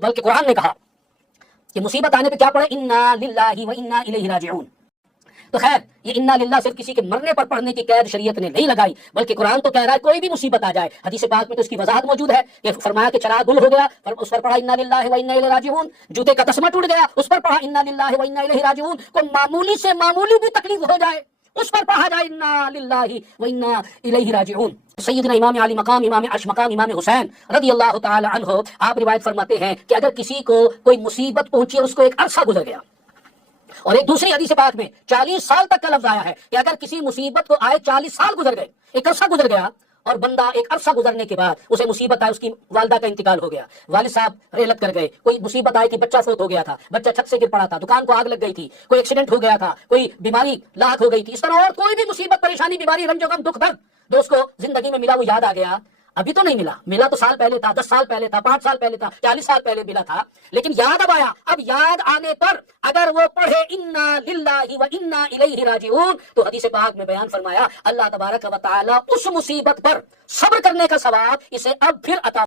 بلکہ قرآن نے کہا کہ مصیبت آنے پہ کیا پڑھے، انا للہ و انا الیہ راجعون۔ تو خیر یہ انا للہ صرف کسی کے مرنے پر پڑھنے کی قید شریعت نے نہیں لگائی، بلکہ قرآن تو کہہ رہا ہے کوئی بھی مصیبت آ جائے، حدیث پاک میں تو اس کی وضاحت موجود ہے کہ فرمایا کہ چراغ گل ہو گیا، اس پر پڑھا انا للہ و انا الیہ راجعون، جوتے کا تسمہ ٹوٹ گیا، اس پر پڑھا انا للہ و انا الیہ راجعون، کوئی معمولی سے معمولی بھی تکلیف ہو جائے اس پر پڑھا جائے انا للہ و انا الیہ راجعون۔ سیدنا امام علی مقام، امام عرش مقام، امام حسین رضی اللہ تعالی عنہ آپ روایت فرماتے ہیں کہ اگر کسی کو کوئی مصیبت پہنچی اور اس کو ایک عرصہ گزر گیا، اور ایک دوسری حدیث پاک میں 40 سال تک کا لفظ آیا ہے کہ اگر کسی مصیبت کو آئے 40 سال گزر گئے، ایک عرصہ گزر گیا، اور بندہ ایک عرصہ گزرنے کے بعد اسے مصیبت آئی، اس کی والدہ کا انتقال ہو گیا، والد صاحب رحلت کر گئے، کوئی مصیبت آئی تھی، بچہ فوت ہو گیا تھا، بچہ چھت سے گر پڑا تھا، دکان کو آگ لگ گئی تھی، کوئی ایکسیڈنٹ ہو گیا تھا، کوئی بیماری لاحق ہو گئی تھی، اس طرح اور کوئی بھی مصیبت، پریشانی، بیماری، رنج و غم، دکھ درد جو اس کو زندگی میں ملا وہ یاد آ گیا، ابھی تو نہیں ملا، ملا تو سال پہلے تھا، 10 سال پہلے تھا، 5 سال پہلے تھا، 40 سال پہلے ملا تھا، لیکن یاد اب آیا، اب یاد آنے پر اگر وہ پڑھے انا للہ و انا الیہ راجعون، تو حدیث پاک میں بیان فرمایا اللہ تبارک و تعالی اس مصیبت پر صبر کرنے کا ثواب اسے اب پھر عطا